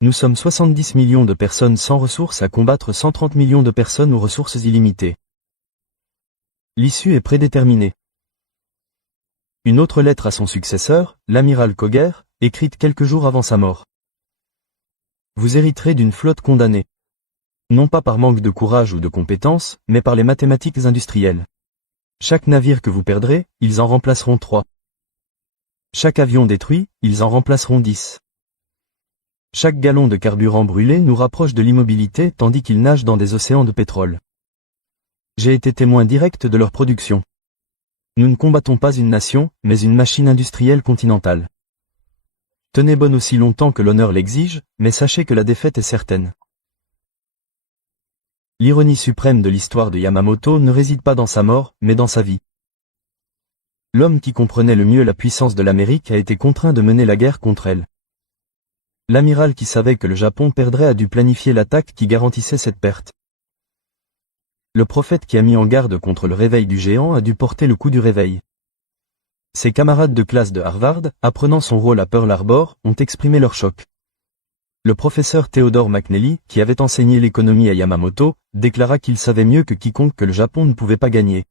Nous sommes 70 millions de personnes sans ressources à combattre 130 millions de personnes aux ressources illimitées. L'issue est prédéterminée. » Une autre lettre à son successeur, l'amiral Koger, écrite quelques jours avant sa mort. Vous hériterez d'une flotte condamnée. Non pas par manque de courage ou de compétences, mais par les mathématiques industrielles. Chaque navire que vous perdrez, ils en remplaceront 3. Chaque avion détruit, ils en remplaceront 10. Chaque gallon de carburant brûlé nous rapproche de l'immobilité tandis qu'ils nagent dans des océans de pétrole. J'ai été témoin direct de leur production. Nous ne combattons pas une nation, mais une machine industrielle continentale. Tenez bonne aussi longtemps que l'honneur l'exige, mais sachez que la défaite est certaine. L'ironie suprême de l'histoire de Yamamoto ne réside pas dans sa mort, mais dans sa vie. L'homme qui comprenait le mieux la puissance de l'Amérique a été contraint de mener la guerre contre elle. L'amiral qui savait que le Japon perdrait a dû planifier l'attaque qui garantissait cette perte. Le prophète qui a mis en garde contre le réveil du géant a dû porter le coup du réveil. Ses camarades de classe de Harvard, apprenant son rôle à Pearl Harbor, ont exprimé leur choc. Le professeur Theodore McNally, qui avait enseigné l'économie à Yamamoto, déclara qu'il savait mieux que quiconque que le Japon ne pouvait pas gagner.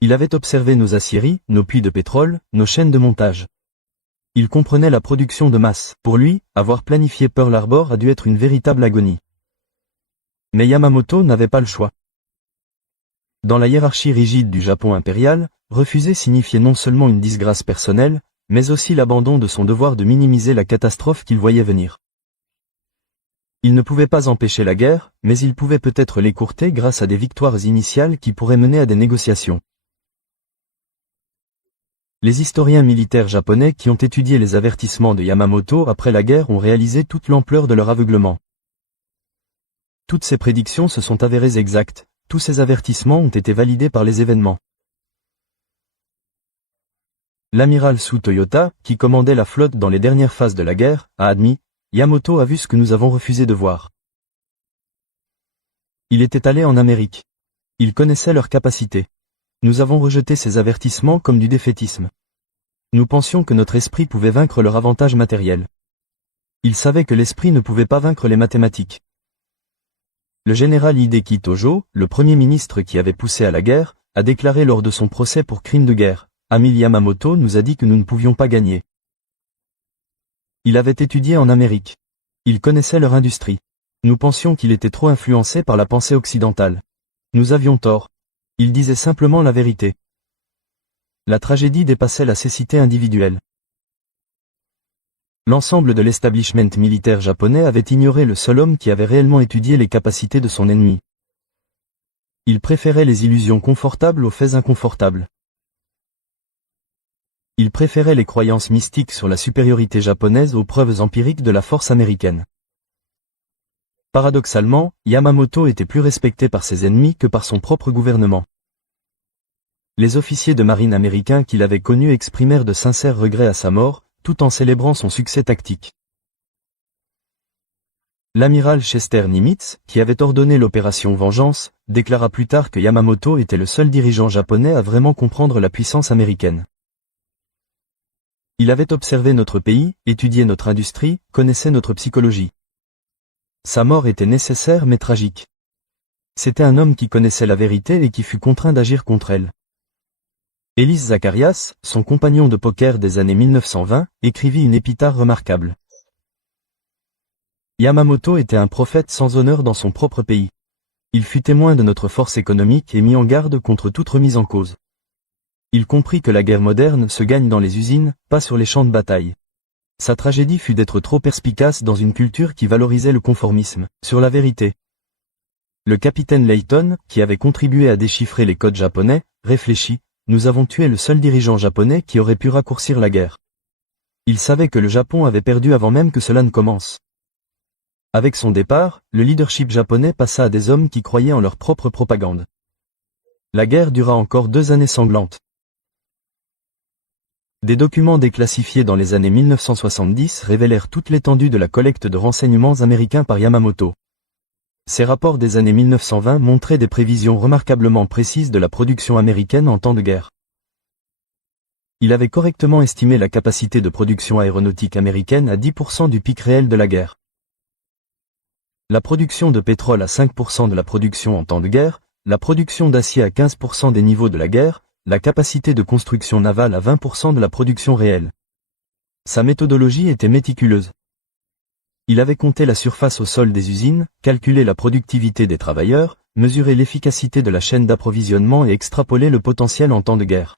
Il avait observé nos aciéries, nos puits de pétrole, nos chaînes de montage. Il comprenait la production de masse. Pour lui, avoir planifié Pearl Harbor a dû être une véritable agonie. Mais Yamamoto n'avait pas le choix. Dans la hiérarchie rigide du Japon impérial, refuser signifiait non seulement une disgrâce personnelle, mais aussi l'abandon de son devoir de minimiser la catastrophe qu'il voyait venir. Il ne pouvait pas empêcher la guerre, mais il pouvait peut-être l'écourter grâce à des victoires initiales qui pourraient mener à des négociations. Les historiens militaires japonais qui ont étudié les avertissements de Yamamoto après la guerre ont réalisé toute l'ampleur de leur aveuglement. Toutes ces prédictions se sont avérées exactes, tous ces avertissements ont été validés par les événements. L'amiral Su Toyota, qui commandait la flotte dans les dernières phases de la guerre, a admis Yamamoto a vu ce que nous avons refusé de voir. Il était allé en Amérique. Il connaissait leurs capacités. Nous avons rejeté ces avertissements comme du défaitisme. Nous pensions que notre esprit pouvait vaincre leur avantage matériel. Il savait que l'esprit ne pouvait pas vaincre les mathématiques. Le général Hideki Tojo, le premier ministre qui avait poussé à la guerre, a déclaré lors de son procès pour crime de guerre, Amil Yamamoto nous a dit que nous ne pouvions pas gagner. Il avait étudié en Amérique. Il connaissait leur industrie. Nous pensions qu'il était trop influencé par la pensée occidentale. Nous avions tort. Il disait simplement la vérité. La tragédie dépassait la cécité individuelle. L'ensemble de l'establishment militaire japonais avait ignoré le seul homme qui avait réellement étudié les capacités de son ennemi. Il préférait les illusions confortables aux faits inconfortables. Il préférait les croyances mystiques sur la supériorité japonaise aux preuves empiriques de la force américaine. Paradoxalement, Yamamoto était plus respecté par ses ennemis que par son propre gouvernement. Les officiers de marine américains qu'il avait connus exprimèrent de sincères regrets à sa mort, tout en célébrant son succès tactique. L'amiral Chester Nimitz, qui avait ordonné l'opération Vengeance, déclara plus tard que Yamamoto était le seul dirigeant japonais à vraiment comprendre la puissance américaine. Il avait observé notre pays, étudié notre industrie, connaissait notre psychologie. Sa mort était nécessaire mais tragique. C'était un homme qui connaissait la vérité et qui fut contraint d'agir contre elle. Elise Zacharias, son compagnon de poker des années 1920, écrivit une épitaphe remarquable. Yamamoto était un prophète sans honneur dans son propre pays. Il fut témoin de notre force économique et mit en garde contre toute remise en cause. Il comprit que la guerre moderne se gagne dans les usines, pas sur les champs de bataille. Sa tragédie fut d'être trop perspicace dans une culture qui valorisait le conformisme, sur la vérité. Le capitaine Layton, qui avait contribué à déchiffrer les codes japonais, réfléchit, nous avons tué le seul dirigeant japonais qui aurait pu raccourcir la guerre. Il savait que le Japon avait perdu avant même que cela ne commence. Avec son départ, le leadership japonais passa à des hommes qui croyaient en leur propre propagande. La guerre dura encore 2 années sanglantes. Des documents déclassifiés dans les années 1970 révélèrent toute l'étendue de la collecte de renseignements américains par Yamamoto. Ces rapports des années 1920 montraient des prévisions remarquablement précises de la production américaine en temps de guerre. Il avait correctement estimé la capacité de production aéronautique américaine à 10% du pic réel de la guerre. La production de pétrole à 5% de la production en temps de guerre, la production d'acier à 15% des niveaux de la guerre, la capacité de construction navale à 20% de la production réelle. Sa méthodologie était méticuleuse. Il avait compté la surface au sol des usines, calculé la productivité des travailleurs, mesuré l'efficacité de la chaîne d'approvisionnement et extrapolé le potentiel en temps de guerre.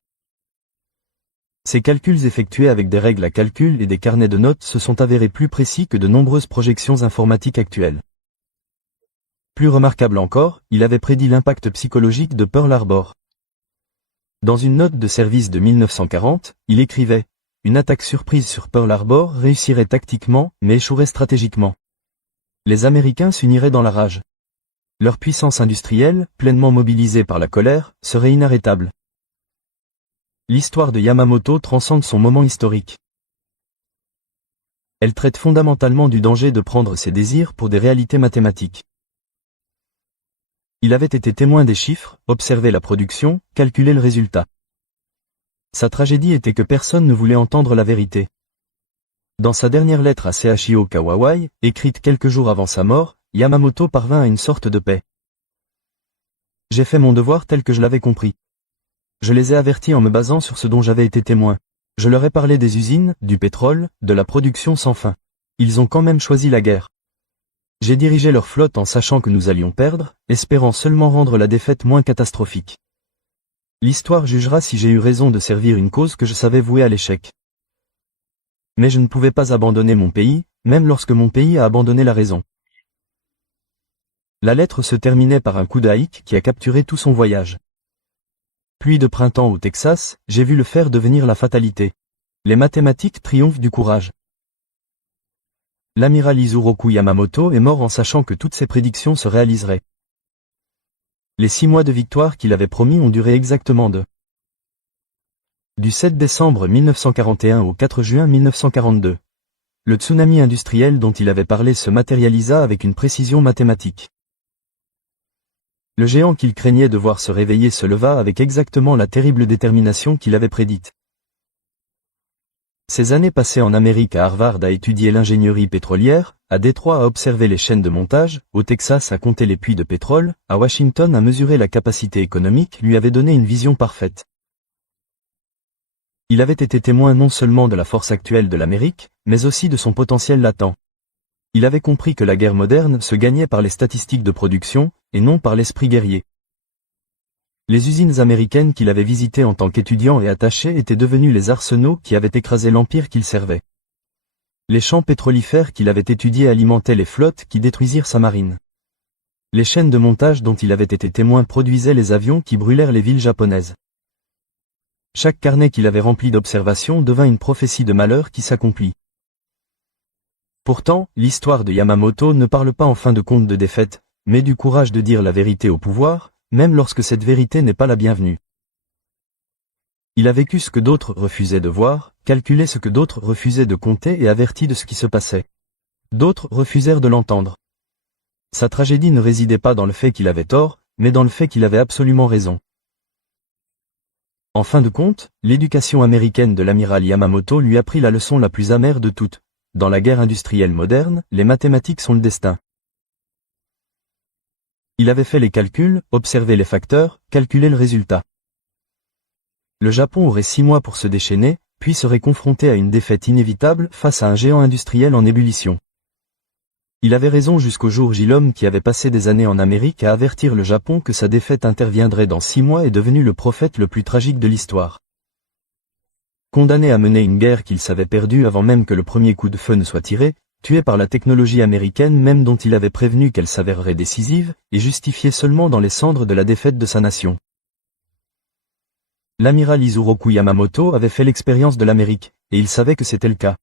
Ces calculs effectués avec des règles à calcul et des carnets de notes se sont avérés plus précis que de nombreuses projections informatiques actuelles. Plus remarquable encore, il avait prédit l'impact psychologique de Pearl Harbor. Dans une note de service de 1940, il écrivait « Une attaque surprise sur Pearl Harbor réussirait tactiquement, mais échouerait stratégiquement. Les Américains s'uniraient dans la rage. Leur puissance industrielle, pleinement mobilisée par la colère, serait inarrêtable. » L'histoire de Yamamoto transcende son moment historique. Elle traite fondamentalement du danger de prendre ses désirs pour des réalités mathématiques. Il avait été témoin des chiffres, observé la production, calculé le résultat. Sa tragédie était que personne ne voulait entendre la vérité. Dans sa dernière lettre à Chio Kawawai, écrite quelques jours avant sa mort, Yamamoto parvint à une sorte de paix. J'ai fait mon devoir tel que je l'avais compris. Je les ai avertis en me basant sur ce dont j'avais été témoin. Je leur ai parlé des usines, du pétrole, de la production sans fin. Ils ont quand même choisi la guerre. J'ai dirigé leur flotte en sachant que nous allions perdre, espérant seulement rendre la défaite moins catastrophique. L'histoire jugera si j'ai eu raison de servir une cause que je savais vouée à l'échec. Mais je ne pouvais pas abandonner mon pays, même lorsque mon pays a abandonné la raison. La lettre se terminait par un coup d'Aïk qui a capturé tout son voyage. Pluie de printemps au Texas, j'ai vu le fer devenir la fatalité. Les mathématiques triomphent du courage. L'amiral Izuroku Yamamoto est mort en sachant que toutes ses prédictions se réaliseraient. Les 6 mois de victoire qu'il avait promis ont duré exactement du 7 décembre 1941 au 4 juin 1942. Le tsunami industriel dont il avait parlé se matérialisa avec une précision mathématique. Le géant qu'il craignait de voir se réveiller se leva avec exactement la terrible détermination qu'il avait prédite. Ses années passées en Amérique à Harvard à étudier l'ingénierie pétrolière, à Détroit à observer les chaînes de montage, au Texas à compter les puits de pétrole, à Washington à mesurer la capacité économique lui avaient donné une vision parfaite. Il avait été témoin non seulement de la force actuelle de l'Amérique, mais aussi de son potentiel latent. Il avait compris que la guerre moderne se gagnait par les statistiques de production, et non par l'esprit guerrier. Les usines américaines qu'il avait visitées en tant qu'étudiant et attaché étaient devenues les arsenaux qui avaient écrasé l'empire qu'il servait. Les champs pétrolifères qu'il avait étudiés alimentaient les flottes qui détruisirent sa marine. Les chaînes de montage dont il avait été témoin produisaient les avions qui brûlèrent les villes japonaises. Chaque carnet qu'il avait rempli d'observations devint une prophétie de malheur qui s'accomplit. Pourtant, l'histoire de Yamamoto ne parle pas en fin de compte de défaite, mais du courage de dire la vérité au pouvoir, même lorsque cette vérité n'est pas la bienvenue. Il a vécu ce que d'autres refusaient de voir, calculé ce que d'autres refusaient de compter et averti de ce qui se passait. D'autres refusèrent de l'entendre. Sa tragédie ne résidait pas dans le fait qu'il avait tort, mais dans le fait qu'il avait absolument raison. En fin de compte, l'éducation américaine de l'amiral Yamamoto lui apprit la leçon la plus amère de toutes. Dans la guerre industrielle moderne, les mathématiques sont le destin. Il avait fait les calculs, observé les facteurs, calculé le résultat. Le Japon aurait 6 mois pour se déchaîner, puis serait confronté à une défaite inévitable face à un géant industriel en ébullition. Il avait raison jusqu'au jour J. L'homme qui avait passé des années en Amérique à avertir le Japon que sa défaite interviendrait dans 6 mois est devenu le prophète le plus tragique de l'histoire. Condamné à mener une guerre qu'il savait perdue avant même que le premier coup de feu ne soit tiré, tué par la technologie américaine même dont il avait prévenu qu'elle s'avérerait décisive, et justifié seulement dans les cendres de la défaite de sa nation. L'amiral Isoroku Yamamoto avait fait l'expérience de l'Amérique, et il savait que c'était le cas.